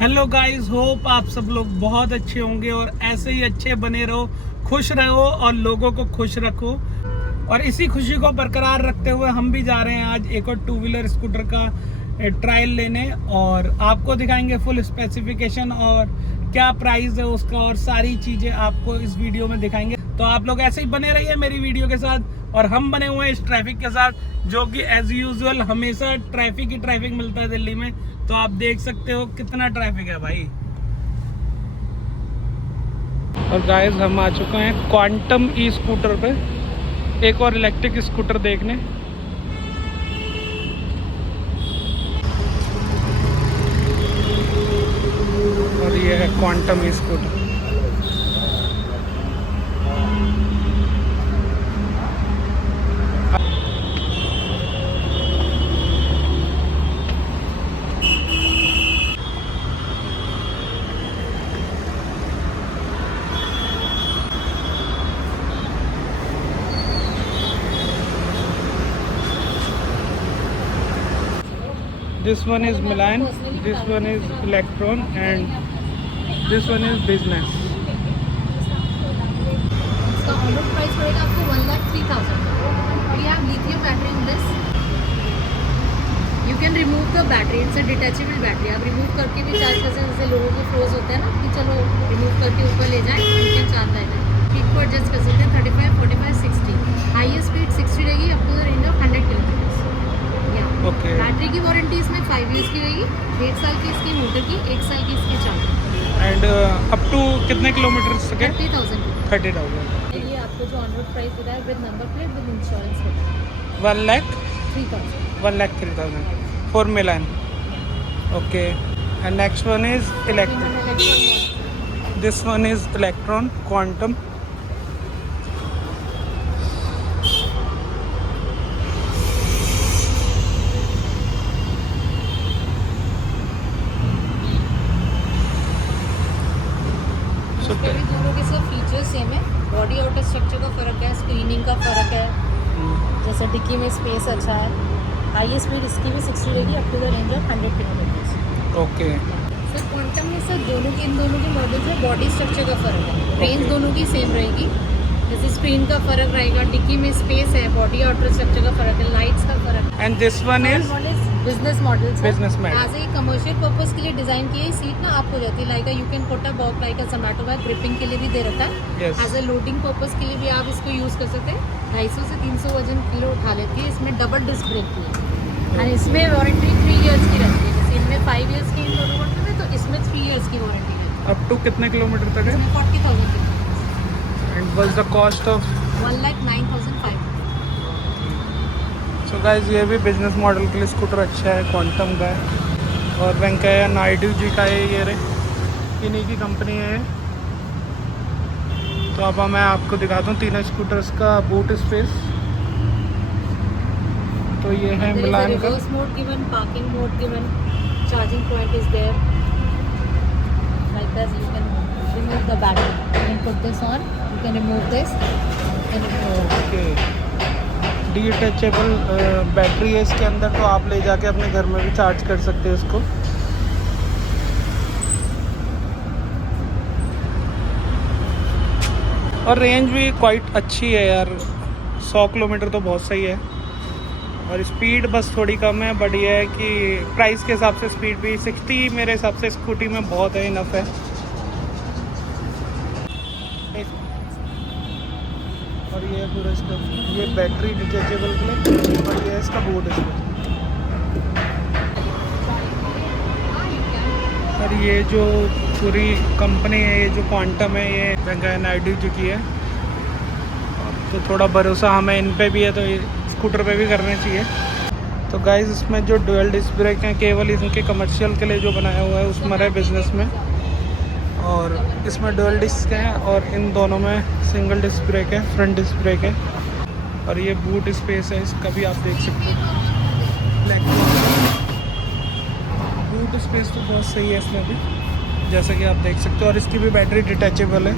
Hello guys, hope आप सब लोग बहुत अच्छे होंगे और ऐसे ही अच्छे बने रहो, खुश रहो और लोगों को खुश रखो। और इसी खुशी को बरकरार रखते हुए हम भी जा रहे हैं आज एक और 2 व्हीलर स्कूटर का ट्रायल लेने और आपको दिखाएंगे फुल स्पेसिफिकेशन और क्या प्राइस है उसका और सारी चीज़ें आपको इस वीडियो में दिखाएंगे। तो आप लोग ऐसे ही बने रहिए मेरी वीडियो के साथ। और हम बने हुए हैं इस ट्रैफिक के साथ, जो कि एज यूजुअल हमेशा ट्रैफिक ही ट्रैफिक मिलता है दिल्ली में। तो आप देख सकते हो कितना ट्रैफिक है भाई। और गाइस हम आ चुके हैं क्वांटम ई स्कूटर पे, एक और इलेक्ट्रिक स्कूटर देखने। और ये है quantum e scooter. This one is Milan, this one is Electron and this one is Business. इसका ऑन रोड प्राइस पड़ेगा आपको 1,03,000 का। We have lithium battery in this. You can remove the battery. It's a detachable battery. आप remove करके भी charge कर सकते हैं। जैसे लोगों के फ्रोज होते हैं ना कि चलो रिमूव करके ऊपर ले जाएं, you can चार्ज लाइट है। स्पीड को एडजस्ट कर सकते हैं 35, 45, 60। हाईएस्ट स्पीड 60 रहेगी up to the range of 100 kilometre. Okay. Battery की वारंटी इसमें 5 ईयर्स की रहेगी, 1.5 साल की इसकी मोटर की, 1 साल की इसकी चार्जिंग। And up to कितने किलोमीटर सके? 30,000। 30,000। ये आपको जो ऑन रोड प्राइस होता है with number plate with insurance होता है 1,03,000। 3,000। 1,03,000 for Milan. Okay. And next one is Electron. This one is Electron Quantum. इसके भी दोनों के सब फीचर्स सेम है। बॉडी आउटर स्ट्रक्चर का फ़र्क है, स्क्रीनिंग का फ़र्क है। जैसे डिक्की में स्पेस अच्छा है। हाईएस्ट स्पीड इसकी भी 60 रहेगी up to the range of 100 kilometre. Okay. Sir Quantum में सर इन दोनों के मॉडल्स में बॉडी स्ट्रक्चर का फ़र्क है। रेंज दोनों की सेम रहेगी। जैसे स्क्रीन का फ़र्क रहेगा, डिक्की में स्पेस है, बॉडी आउटर स्ट्रक्चर का फ़र्क है, लाइट्स का फ़र्क है। And this one is business model. Business model. As a commercial purpose के लिए डिजाइन की है। सीट ना आपको जाती है like you can put a box like a Zomato bag, gripping के लिए भी दे रखा है। Yes. As a loading purpose के लिए भी आप इसको यूज़ कर सकते हैं। 250 से 300 वजन किलो उठा लेती है। इसमें डबल डिस्क ब्रेक की है और इसमें वारंटी 3 इयर्स की रहती है। जैसे इनमें 5 इयर्स की इन दोनों मॉडल में, तो इसमें 3 इयर्स की वारंटी है। अप टू कितने किलोमीटर तक है? इसमें 40,000 की। And what's the cost of? 1,09,500। So guys ये भी बिजनेस मॉडल के लिए स्कूटर अच्छा है, क्वांटम का है और वेंकैया नायडू जी का है। ये रे इन्हीं की कंपनी है। तो अब मैं आपको दिखाता हूँ तीनों स्कूटर्स का बूट स्पेस। तो ये है मिलान का। Reverse mode given, parking mode given, charging point is there. Like this, you can remove the battery. You can put this on. You can remove this. And okay. Detachable battery है इसके अंदर, तो आप ले जाके अपने घर में भी चार्ज कर सकते हैं इसको। और रेंज भी क्वाइट अच्छी है यार, 100 किलोमीटर तो बहुत सही है। और स्पीड बस थोड़ी कम है, बट ये है कि प्राइस के हिसाब से स्पीड भी 60 मेरे हिसाब से स्कूटी में बहुत है, इनफ है। और ये पूरा इसका ये बैटरी डिटैचेबल के लिए, और ये है इसका बूट स्पेस। और ये जो पूरी कंपनी है, ये जो क्वांटम है, ये वेंकैया नायडू जी की है। तो थोड़ा भरोसा हमें इन पे भी है, तो ये स्कूटर पे भी करना चाहिए। तो गाइस इसमें जो डुअल डिस्क ब्रेक हैं केवल इनके कमर्शियल के लिए जो बनाया हुआ है उसमें रहे बिजनेस में, और इसमें डुअल डिस्क हैं और इन दोनों में सिंगल डिस्क ब्रेक है, फ्रंट डिस्क ब्रेक है। और ये बूट स्पेस है, इसका भी आप देख सकते हो। ब्लैक बूट स्पेस तो बहुत सही है इसमें भी, जैसा कि आप देख सकते हो। और इसकी भी बैटरी डिटैचेबल है,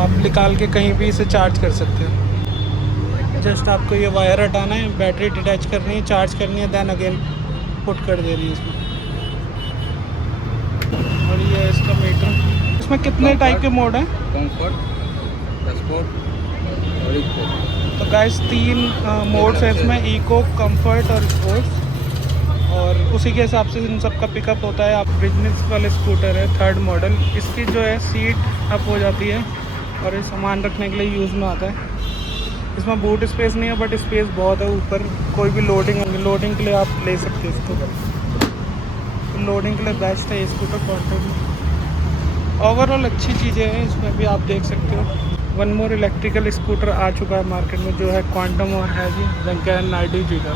आप निकाल के कहीं भी इसे चार्ज कर सकते हो। जस्ट आपको ये वायर हटाना है, बैटरी डिटैच करनी है, चार्ज करनी है, देन अगेन पुट कर दे रही है इसमें। और ये है इसका मीटर। इसमें कितने टाइप के मोड हैं? कंफर्ट, स्पोर्ट और इको। तो गाइस 3 मोड्स हैं इसमें, इको, कंफर्ट और स्पोर्ट्स। और उसी के हिसाब से इन सब का पिकअप होता है। आप बिजनेस वाले स्कूटर है 3rd मॉडल। इसकी जो है सीट अप हो जाती है और ये सामान रखने के लिए यूज़ में आता है। इसमें बूट स्पेस नहीं है बट स्पेस बहुत है ऊपर। कोई भी लोडिंग के लिए आप ले सकते हैं इसको। तो लोडिंग के लिए बेस्ट है ये स्कूटर क्वांटम। ओवरऑल अच्छी चीज़ें हैं इसमें भी, आप देख सकते हो। वन मोर इलेक्ट्रिकल स्कूटर आ चुका है मार्केट में, जो है क्वांटम और है जी जंकैन 90G का।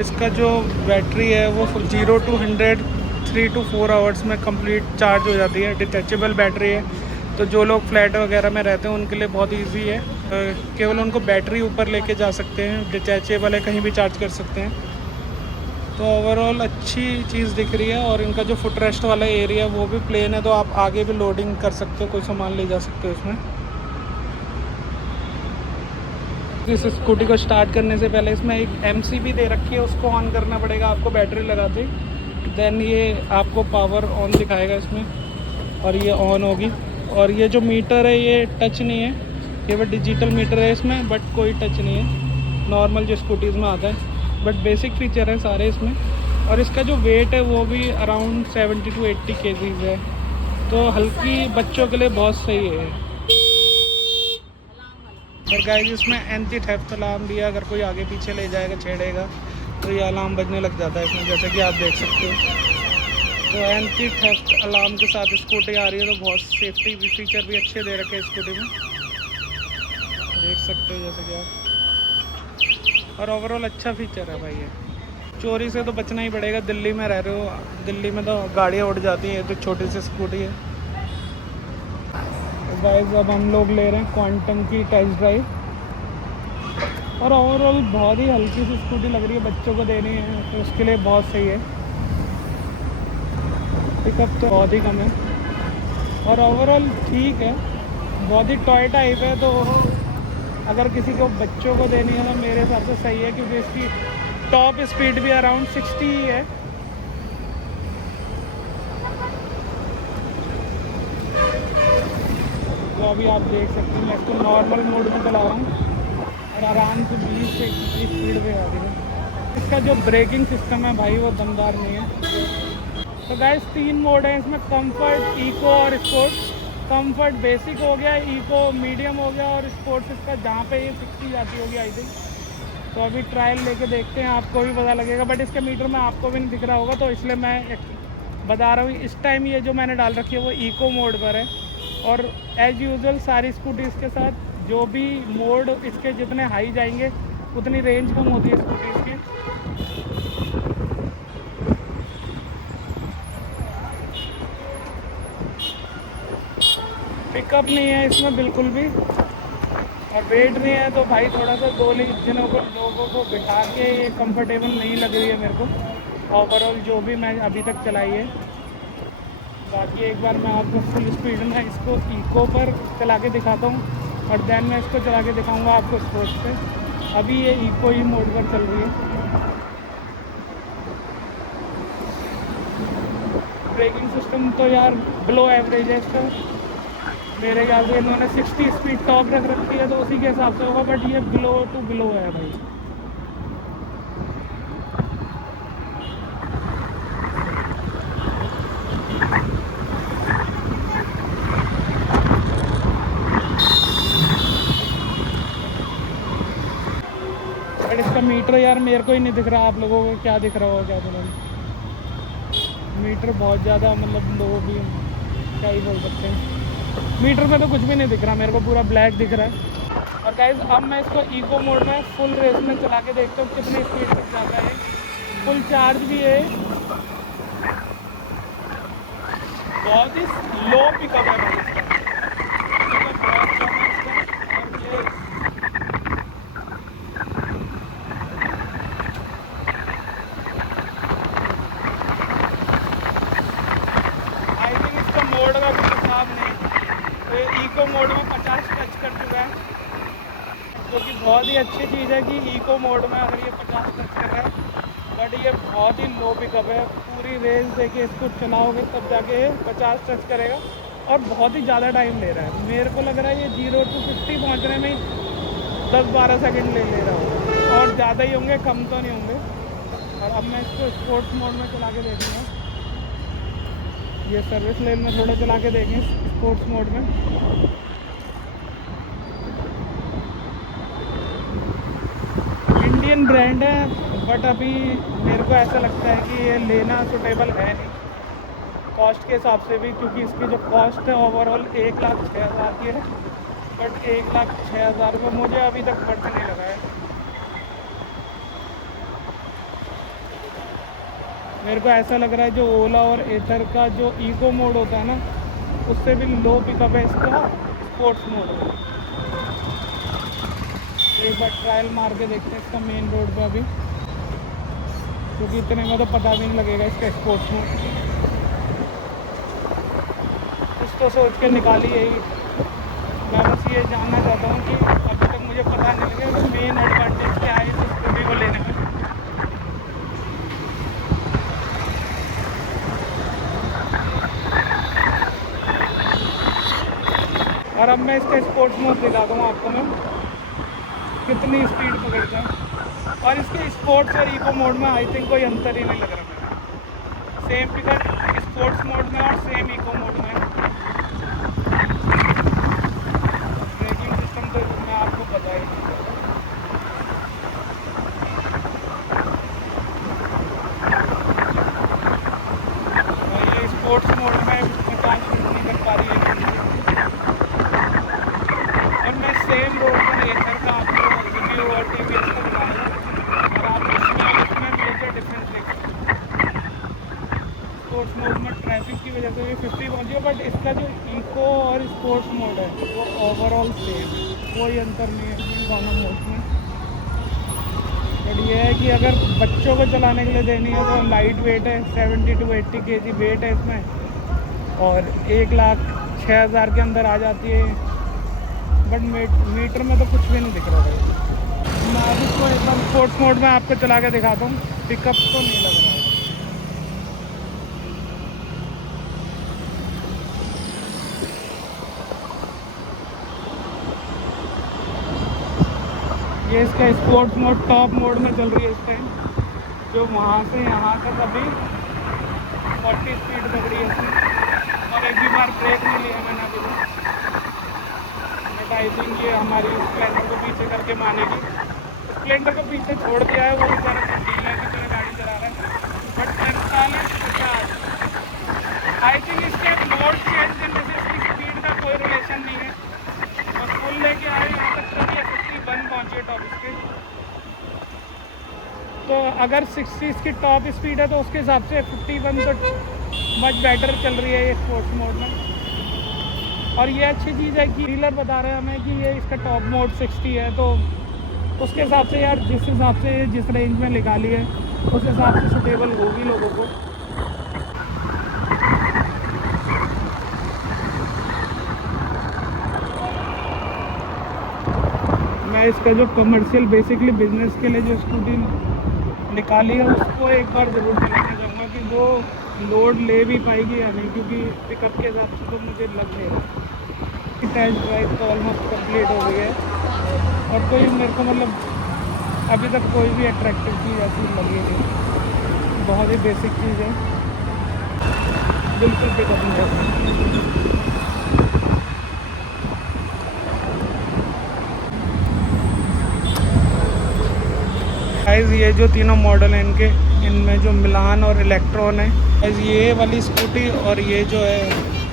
इसका जो बैटरी है वो 0 to 100 3 to 4 आवर्स में कंप्लीट चार्ज हो जाती है। डिटैचेबल बैटरी है, तो जो लोग फ्लैट वगैरह में रहते हैं उनके लिए बहुत इजी है। केवल उनको बैटरी ऊपर लेके जा सकते हैं, डिटैचेबल है, कहीं भी चार्ज कर सकते हैं। तो ओवरऑल अच्छी चीज़ दिख रही है। और इनका जो फुट रेस्ट वाला एरिया वो भी प्लेन है, तो आप आगे भी लोडिंग कर सकते हो, कोई सामान ले जा सकते हो इसमें। इस स्कूटी को स्टार्ट करने से पहले इसमें एक MC भी दे रखी है, उसको ऑन करना पड़ेगा आपको बैटरी लगाते। देन ये आपको पावर ऑन दिखाएगा इसमें और ये ऑन होगी। और ये जो मीटर है ये टच नहीं है, ये वो डिजिटल मीटर है इसमें, बट कोई टच नहीं है, नॉर्मल जो स्कूटीज़ में आता है। बट बेसिक फीचर है सारे इसमें। और इसका जो वेट है वो भी अराउंड 70 to 80 kgs है, तो हल्की बच्चों के लिए बहुत सही है। और गाइस इसमें एंटी थेफ्ट अलार्म दिया, अगर कोई आगे पीछे ले जाएगा, छेड़ेगा तो ये अलार्म बजने लग जाता है इसमें, जैसा कि आप देख सकते हो। तो एंटी थेफ्ट अलार्म के साथ स्कूटी आ रही है, तो बहुत सेफ्टी भी फीचर भी अच्छे दे रखे हैं स्कूटी में, देख सकते हो जैसे कि आप। और ओवरऑल अच्छा फीचर है भाई ये। चोरी से तो बचना ही पड़ेगा, दिल्ली में रह रहे हो, दिल्ली में तो गाड़ियाँ उड़ जाती हैं, तो छोटी सी स्कूटी है। गाइस अब हम लोग ले रहे हैं क्वांटम की टेस्ट ड्राइव। और ओवरऑल बहुत ही हल्की सी स्कूटी लग रही है, बच्चों को देनी है तो उसके लिए बहुत सही है। पिकअप तो बहुत ही कम है और ओवरऑल ठीक है, बहुत ही टॉय टाइप है। तो अगर किसी को बच्चों को देनी है तो मेरे हिसाब से सही है, क्योंकि इसकी टॉप स्पीड भी अराउंड 60 ही है। तो अभी आप देख सकते हैं मैं इसको नॉर्मल मोड में चला रहा हूँ और आराम से 20 से 21 स्पीड पे आ रही है। इसका जो ब्रेकिंग सिस्टम है भाई वो दमदार नहीं है। तो गाइस 3 मोड है इसमें, कंफर्ट, इको और स्पोर्ट्स। कंफर्ट बेसिक हो गया, इको मीडियम हो गया और स्पोर्ट्स इसका जहाँ पे ये 60 जाती होगी आई थिंक। तो अभी ट्रायल लेके देखते हैं, आपको भी पता लगेगा। बट इसके मीटर में आपको भी नहीं दिख रहा होगा, तो इसलिए मैं बता रहा हूँ। इस टाइम ये जो मैंने डाल रखी है वो इको मोड पर है। और एज यूजुअल सारी स्कूटीज़ के साथ जो भी मोड इसके जितने हाई जाएंगे उतनी रेंज कम होती है स्कूटीज़ की। पिकअप नहीं है इसमें बिल्कुल भी और वेट नहीं है, तो भाई थोड़ा सा 2 लोगों को बिठा के ये कंफर्टेबल नहीं लग रही है मेरे को ओवरऑल जो भी मैं अभी तक चलाई है। बाकी एक बार मैं आपको फुल स्पीड में इसको इको पर चला के दिखाता हूँ और देन मैं इसको चला के दिखाऊंगा आपको स्पोर्ट्स पे। अभी ये इको ही मोड पर चल रही है। ब्रेकिंग सिस्टम तो यार बिलो एवरेज है इसका, मेरे ख्याल से इन्होंने 60 स्पीड टॉप रख रखी है तो उसी के हिसाब से होगा, बट ये बिलो टू बिलो है भाई। बट इसका मीटर यार मेरे को ही नहीं दिख रहा, आप लोगों को क्या दिख रहा होगा क्या पता। मीटर बहुत ज़्यादा मतलब लो भी, क्या ही बोल सकते हैं। मीटर में तो कुछ भी नहीं दिख रहा मेरे को, पूरा ब्लैक दिख रहा है। और गाइस अब मैं इसको इको मोड में फुल रेस में चला के देखता हूँ कितनी स्पीड तक जाता है। फुल चार्ज भी है, बहुत ही लो पिकअप है भाई इसका। मोड का कुछ हिसाब नहीं, तो ये इको मोड में 50 टच कर चुका है, जो कि बहुत ही अच्छी चीज़ है कि इको मोड में अगर ये 50 टच कर रहा है बट ये बहुत ही लो पिकअप है। पूरी रेंज देखिए, इसको चलाओगे तब जाके 50 टच करेगा और बहुत ही ज़्यादा टाइम ले रहा है। मेरे को लग रहा है ये 0 to 50 पहुँचने में ही 10-12 सेकंड ले रहा हूँ, और ज़्यादा ही होंगे, कम तो नहीं होंगे। और अब मैं इसको स्पोर्ट्स मोड में चला के देखूँगा। ये सर्विस लेन में थोड़ा चला के देखें स्पोर्ट्स मोड में। इंडियन ब्रांड है, बट अभी मेरे को ऐसा लगता है कि ये लेना सूटेबल है नहीं कॉस्ट के हिसाब से भी, क्योंकि इसकी जो कॉस्ट है ओवरऑल 1,06,000 की है। बट 1,06,000 को मुझे अभी तक वर्थ नहीं लगा है। मेरे को ऐसा लग रहा है जो ओला और एथर का जो इको मोड होता है ना, उससे भी लो पिकअप है इसका स्पोर्ट्स मोड में। एक बार ट्रायल मार के देखते हैं इसका मेन रोड पे अभी, क्योंकि इतने में तो पता भी नहीं लगेगा इसका स्पोर्ट्स मोड। कुछ तो सोच के निकाली यही। मैं बस ये जानना चाहता हूँ कि अभी तक मुझे पता नहीं लगे कि मेन एडवांटेज क्या है इस स्कूटी को लेने में। और अब मैं इसका स्पोर्ट्स मोड दिखाता हूँ आपको मैं कितनी स्पीड पकड़ता है। और इसके स्पोर्ट्स और इको मोड में आई थिंक कोई अंतर ही नहीं लग रहा मेरा। सेम पिकअप स्पोर्ट्स मोड में और सेम इको मोड में। ब्रेकिंग सिस्टम तो मैं आपको पता ही नहीं। और ये स्पोर्ट्स मोड में 50 मिनट नहीं कर पा रही है। और मैं सेम रोड पर एथर का आपको रिव्यू और टीवीएस का बताऊँगा, और आप इसमें मेजर डिफरेंस देख सकते हैं। स्पोर्ट्स मोड में ट्रैफिक की वजह से भी 50 पहुँची है, बट इसका जो इको और स्पोर्ट्स मोड है वो ओवरऑल सेम, कोई अंतर नहीं है इन दोनों मोड में। बट ये है कि अगर बच्चों को चलाने के लिए देनी है तो लाइट वेट है, 70 to 80 kg वेट है इसमें, और 1,06,000 के अंदर आ जाती है। बट मीटर में तो कुछ भी नहीं दिख रहा है। मैं अभी इसको एक बार स्पोर्ट्स मोड में आपको चला के दिखाता हूँ। पिकअप तो नहीं लग रहा है। ये इसका स्पोर्ट्स मोड टॉप मोड में चल रही है इस टाइम, जो वहाँ से यहाँ तक अभी 40 स्पीड लग रही है इसमें। और एक भी बार ब्रेक नहीं लिया मैंने अभी तक। आई थिंक ये हमारी स्प्लेंडर को पीछे करके मानेगी। स्प्लेंडर को पीछे छोड़ दिया है, वो बेचारा डीलर की तरह गाड़ी चला रहा है। बट 45-50 आई थिंक इसके मोड चेंज करने से इसकी स्पीड का कोई रिलेशन नहीं है। और फुल लेके आए यहाँ तक चलिए 51 पहुँची टॉप स्पीड। तो अगर 60 इसकी टॉप स्पीड है तो उसके हिसाब से 51 तो मच बेटर चल रही है ये स्पोर्ट्स मोड में। और ये अच्छी चीज़ है कि डीलर बता रहे हैं हमें कि ये इसका टॉप मोड 60 है, तो उसके हिसाब से यार जिस हिसाब से जिस रेंज में निकाली है उस हिसाब से सूटेबल होगी लोगों को। मैं इसका जो कमर्शियल बेसिकली बिजनेस के लिए जो स्कूटी निकाली है उसको एक बार ज़रूर दिखाना चाहूँगा कि वो लोड ले भी पाएगी या नहीं, क्योंकि पिकअप के हिसाब से तो मुझे लग नहीं रहा। टेस्ट ड्राइव तो ऑलमोस्ट कंप्लीट हो गई है, और कोई मेरे को मतलब अभी तक कोई भी अट्रैक्टिव चीज़ ऐसी लगी नहीं। बहुत ही बेसिक चीज़ है, बिल्कुल पिकअप नहीं। गाइस ये जो तीनों मॉडल हैं इनमें जो मिलान और इलेक्ट्रॉन है गाइस, ये वाली स्कूटी और ये जो है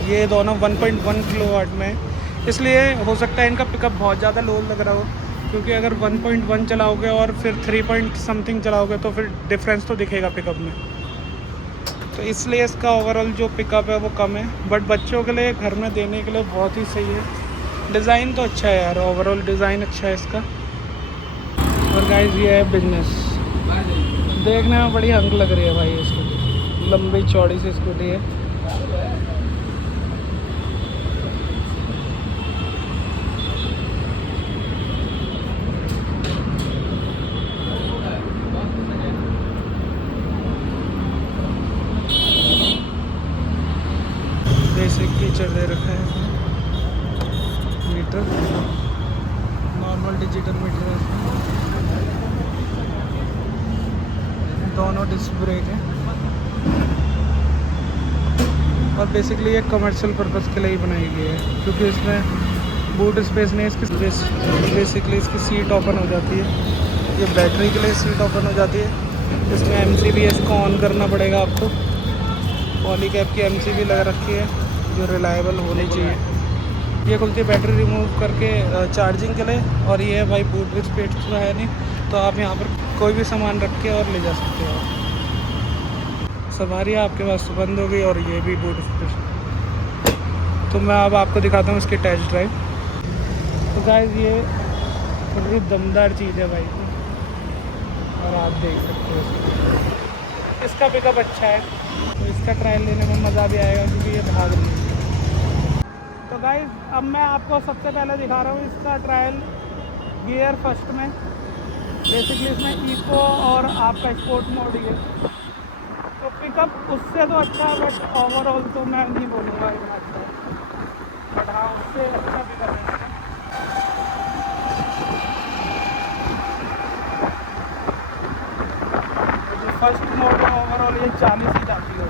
ये दोनों 1.1 किलोवाट में है। इसलिए हो सकता है इनका पिकअप बहुत ज़्यादा लो लग रहा हो, क्योंकि अगर 1.1 चलाओगे और फिर 3 पॉइंट समथिंग चलाओगे तो फिर डिफरेंस तो दिखेगा पिकअप में। तो इसलिए इसका ओवरऑल जो पिकअप है वो कम है, बट बच्चों के लिए घर में देने के लिए बहुत ही सही है। डिज़ाइन तो अच्छा है यार, ओवरऑल डिज़ाइन अच्छा है इसका। और गाइस ये है बिजनेस, देखने में बड़ी हंग लग रही है भाई ये स्कूटी, लंबी चौड़ी सी स्कूटी है। बेसिक फीचर दे रखा है इसमें। मीटर, नॉर्मल डिजिटल मीटर है इसमें। दोनों डिस्क ब्रेक है और बेसिकली ये कमर्शियल पर्पज़ के लिए ही बनाई गई है, क्योंकि इसमें बूट स्पेस नहीं है। इसकी बेसिकली इसकी सीट ओपन हो जाती है। ये बैटरी के लिए सीट ओपन हो जाती है। इसमें MCBS को ऑन करना पड़ेगा आपको। पॉलीकैब की MCB लगा रखी है जो रिलायबल होनी चाहिए। ये खुलती है बैटरी रिमूव करके चार्जिंग के लिए। और ये है भाई बूट स्पेस तो है नहीं, तो आप यहाँ पर कोई भी सामान रख के और ले जा सकते हो। सवारी आपके पास बंद हो गई और ये भी बूट स्पेस। तो मैं अब आपको दिखाता हूँ इसकी टेस्ट ड्राइव। तो गाइस ये बड़ी दमदार चीज़ है भाई, और आप देख सकते हो इसका पिकअप अच्छा है, तो इसका ट्रायल लेने में मज़ा भी आएगा क्योंकि ये भाग रही है। तो गाइस अब मैं आपको सबसे पहले दिखा रहा हूँ इसका ट्रायल गियर फर्स्ट में। बेसिकली इसमें इको और आपका स्पोर्ट मोड ही है, तो पिकअप उससे तो अच्छा है, बट ओवरऑल तो मैं नहीं बोलूँगा इतना अच्छा, बट हाँ उससे अच्छा पिकअप है। फर्स्ट मोड में ओवरऑल ये 40 ही जाती है।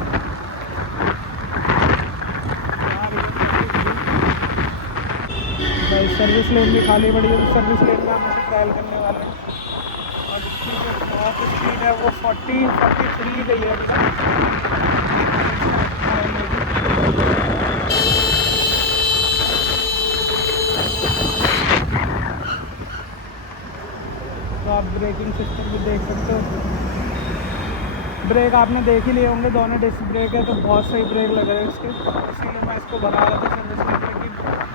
सर्विस लेन भी खाली पड़ी है, तो सर्विस लेन में हम इसे ट्रायल करने वाले हैं। और इसकी जो टॉप स्पीड है वो 43 गई है। तो आप ब्रेकिंग सिस्टम भी देख सकते हो। ब्रेक आपने देख ही लिए होंगे, दोनों डिस्क ब्रेक है, तो बहुत सही ब्रेक लग रहे हैं इसके। इसीलिए मैं इसको बना रहा था सर्विस लेने की।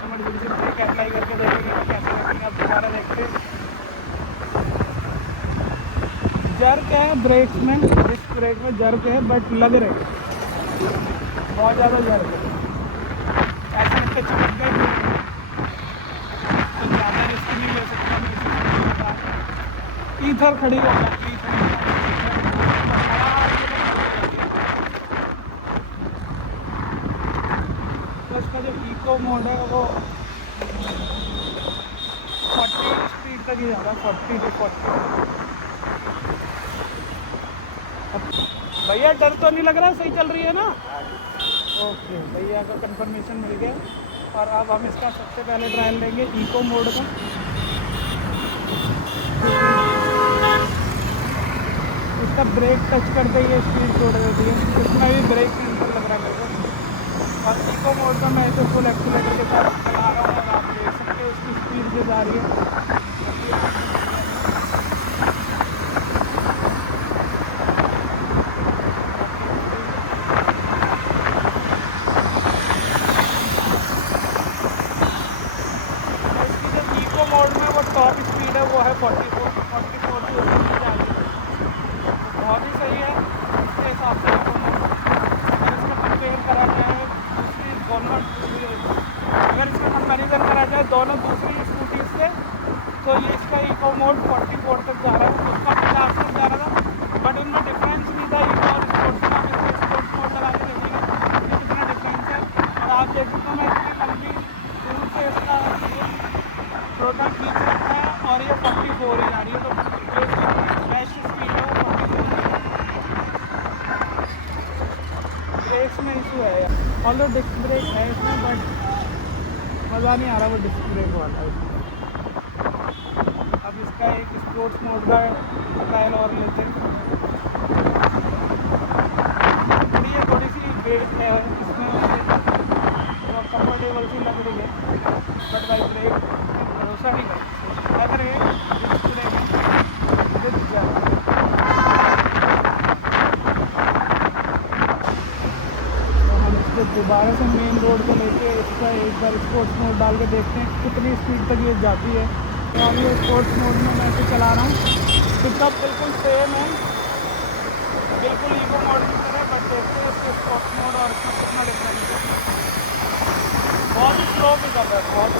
इमरजेंसी ब्रेक अप्लाई करके देखेंगे कैसे लगेंगे। आप दोबारा देखते हैं जर्क है ब्रेक्स में, डिस्क ब्रेक में जर्क है, बट लग रहे हैं बहुत ज़्यादा जर्क है। ऐसे लगते चमक गए तो ज़्यादा रिस्क नहीं ले सकता मैं इसी। ईथर खड़ी हो जाती है, तो इसका जो इको मोड है वो 40 स्पीड तक ही जाता है, 40 to 40। भैया डर तो नहीं लग रहा, सही चल रही है ना? ओके, भैया का कंफर्मेशन मिल गया। और अब हम इसका सबसे पहले ट्रायल लेंगे इको मोड का। इसका ब्रेक टच करते ही स्पीड छोड़ देती है, इसमें भी ब्रेक सेंसर लग रहा है मेरे को। और इको मोड का मैं इसे फुल एक्सीलेटर के साथ चला रहा हूँ और आप देख सकते हो इसकी स्पीड जो जा रही है। इसकी जो इको मोड में वो टॉप स्पीड है वो है 44 की ऊपर जा रही है, बहुत ही सही है इसके हिसाब से। अगर इसका कंपेयर करा जाए दूसरी दोनों, अगर इसका कंपेरिजन करा जाए दोनों दूसरी स्कूटी से, तो ये इसका इको मोड 44 तक जा रहा है, उसका 50 तक जा रहा था। बट इनमें डिफरेंस नहीं था इको और स्पोर्ट्स में। इसमें स्पोर्ट्स मोड लगा के देखेंगे कितना डिफरेंस है। और आप देख सकते हो मैं इतनी लंबी दूर से इसका प्रोडक्ट खींच रखा है और ये 44 ही जा रही है, तो बेस्ट स्पीड है वो 44। ब्रेक्स में इशू है यार, ऑल्दो डिस्क ब्रेक है इसमें, बट मज़ा नहीं आ रहा वो डिस्क ब्रेक वाला है। अब इसका एक स्पोर्ट्स मोड का ट्रायल और लेते हैं। थोड़ी सी ब्रेक है इसमें, तो कंफर्टेबल सी लग रही है, बट भाई ब्रेक भरोसा नहीं कर अगर ये डिस्क ब्रेक है डिस्क ज़्यादा। दोबारा से मेन रोड को लेके इसका एक बार स्पोर्ट्स मोड डाल के देखते हैं कितनी स्पीड तक ये जाती है। तो अब ये स्पोर्ट्स मोड में मैं इसे चला रहा हूँ। पिकअप बिल्कुल सेम है, बिल्कुल इको मोड की तरह, बट देखते हैं इसके स्पोर्ट्स मोड और इसमें कितना डिफरेंस है। बहुत ही स्लो पिकअप है, बहुत।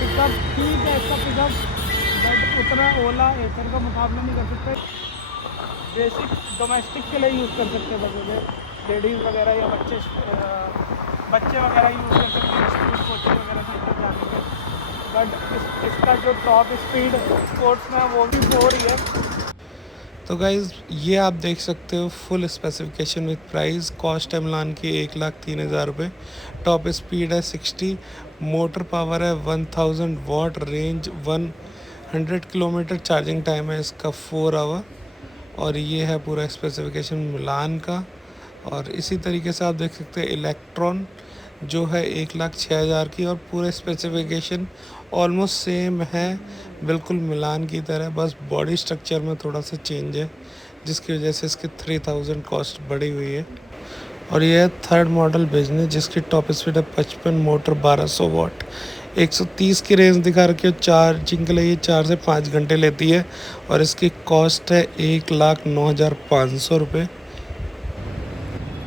पिकअप ठीक है, इसका पिकअप बट उतना ओला एथर का मुकाबला नहीं कर सकते। बेसिक डोमेस्टिक के लिए यूज़ कर सकते हैं, बस लेडीज़ वगैरह या बच्चे वगैरह यूज़ कर सकते हैं स्कूल कोचिंग वगैरह सेंटर जाने के। बट इसका जो टॉप स्पीड स्पोर्ट्स में वो भी 4 ही है। तो गाइज़ ये आप देख सकते हो full specification with price. Cost है मिलान की 1,03,000 रुपये। टॉप स्पीड है 60, मोटर पावर है 1000 वाट, रेंज 100 किलोमीटर, चार्जिंग टाइम है इसका 4 आवर। और ये है पूरा स्पेसिफिकेशन मिलान का। और इसी तरीके से आप देख सकते हैं इलेक्ट्रॉन जो है 1,06,000 की, और पूरे स्पेसिफिकेशन ऑलमोस्ट सेम है बिल्कुल मिलान की तरह, बस बॉडी स्ट्रक्चर में थोड़ा सा चेंज है जिसकी वजह से इसकी 3000 कॉस्ट बढ़ी हुई है। और ये है थर्ड मॉडल बिजनेस जिसकी टॉप स्पीड है 55, मोटर 1200 वाट, 130 की रेंज दिखा रखी है। चार्जिंग के लिए ये 4 से 5 घंटे लेती है और इसकी कॉस्ट है 1,09,500 रुपये।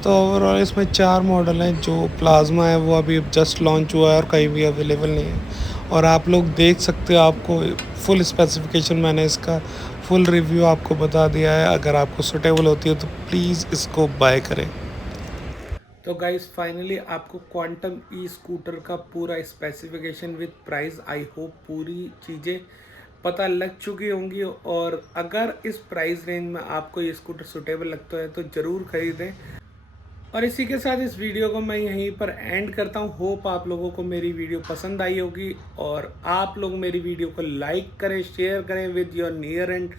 तो ओवरऑल इसमें 4 मॉडल हैं। जो प्लाज्मा है वो अभी जस्ट लॉन्च हुआ है और कहीं भी अवेलेबल नहीं है। और आप लोग देख सकते हो, आपको फुल स्पेसिफिकेशन मैंने इसका फुल रिव्यू आपको बता दिया है। अगर आपको सूटेबल होती है तो प्लीज़ इसको बाय करें। तो गाइस फाइनली आपको क्वांटम ई स्कूटर का पूरा specification with price, I hope पूरी चीज़ें पता लग चुकी होंगी। और अगर इस प्राइस रेंज में आपको ये स्कूटर सूटेबल लगता है तो ज़रूर खरीदें। और इसी के साथ इस वीडियो को मैं यहीं पर एंड करता हूँ। होप आप लोगों को मेरी वीडियो पसंद आई होगी और आप लोग मेरी वीडियो को लाइक करें, शेयर करें with your near and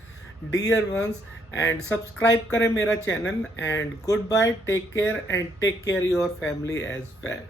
dear ones, and subscribe करें मेरा चैनल। And good bye, take care and take care your family as well.